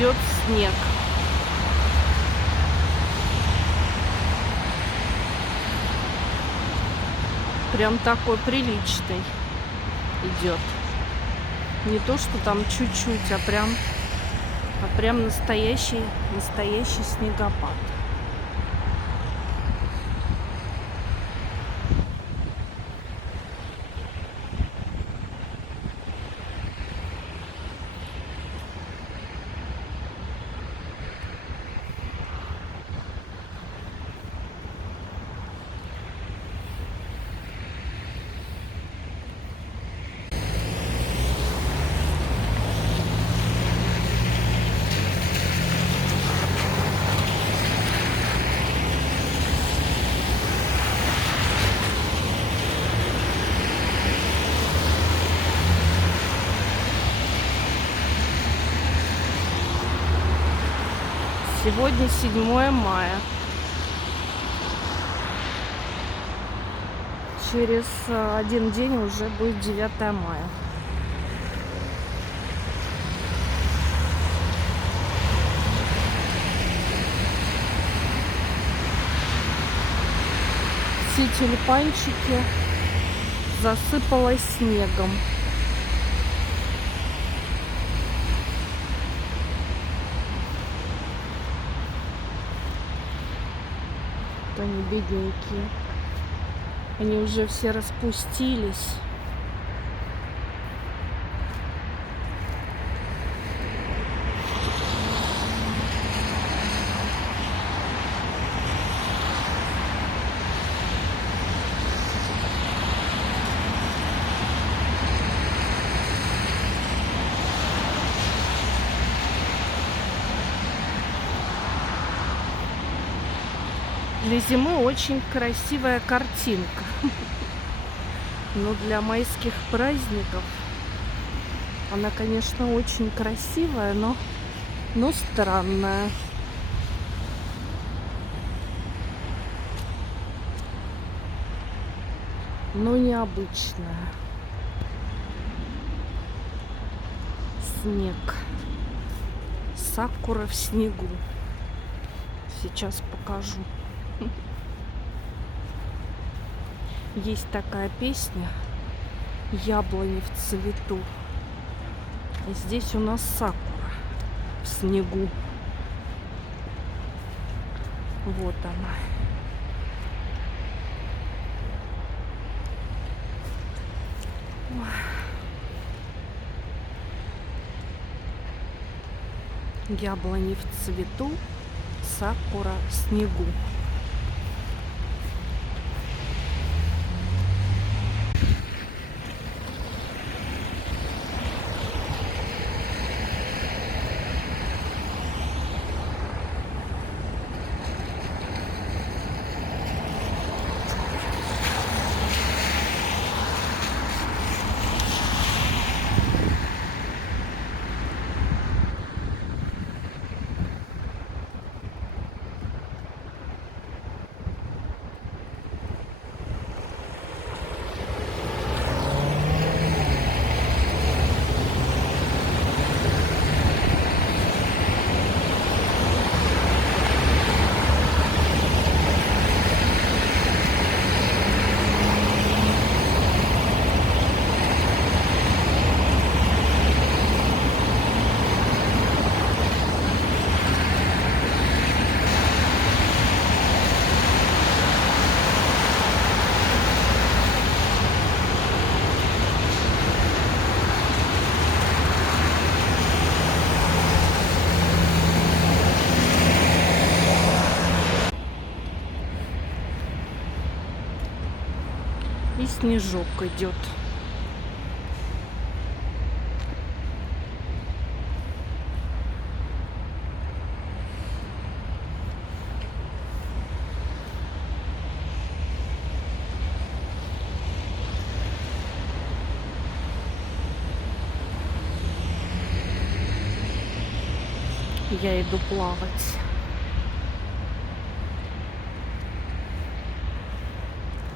идет снег. Прям такой приличный идет. Не то, что там чуть-чуть, а прям настоящий снегопад. Сегодня 7 мая. Через один день уже будет 9 мая. Все тюльпанчики засыпало снегом. Вот они, бедненькие. Они уже все распустились. Для зимы очень красивая картинка. Но для майских праздников она, конечно, очень красивая, но странная. Но необычная. Снег. Сакура в снегу. Сейчас покажу. Есть такая песня «Яблони в цвету». И здесь у нас сакура в снегу. Вот она. Яблони в цвету, сакура в снегу. И снежок идет. Я иду плавать.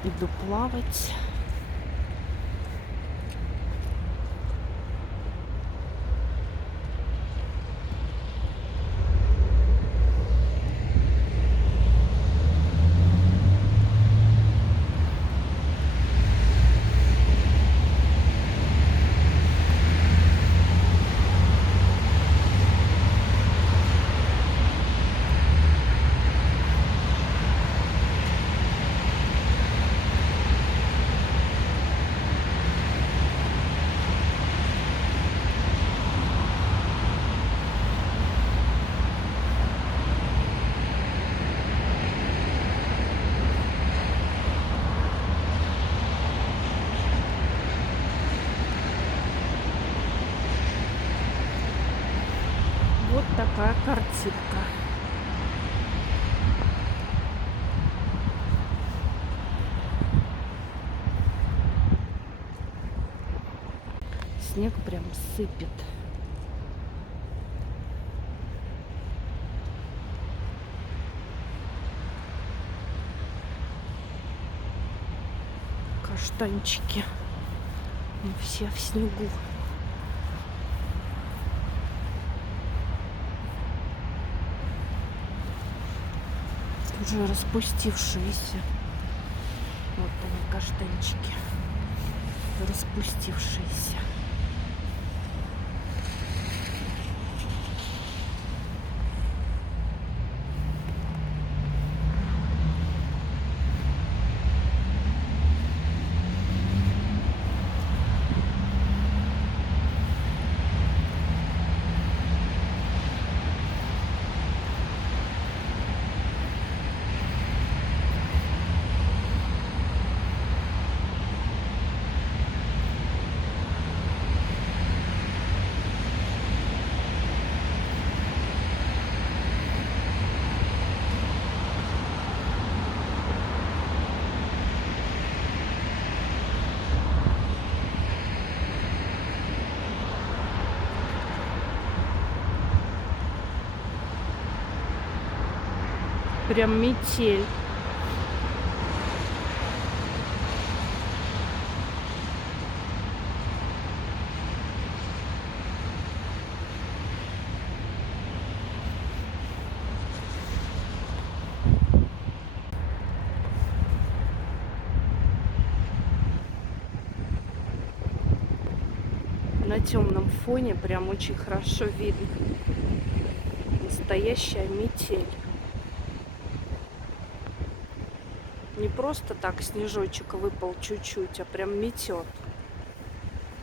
Иду плавать. Какая картинка. Снег прям сыпет. Каштанчики. Все в снегу. Уже распустившиеся. Вот они, каштанчики. Распустившиеся. Прям метель. На темном фоне прям очень хорошо видно. Настоящая метель. Не просто так снежочек выпал чуть-чуть, а прям метет.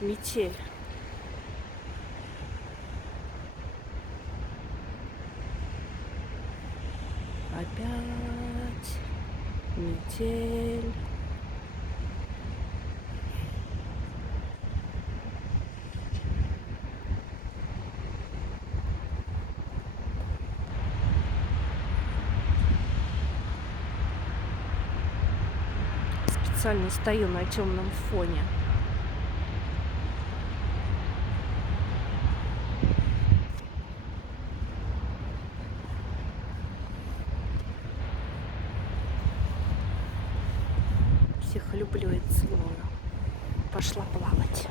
Метель. Опять метель. Специально стою на темном фоне. Всех люблю и целую. Пошла плавать.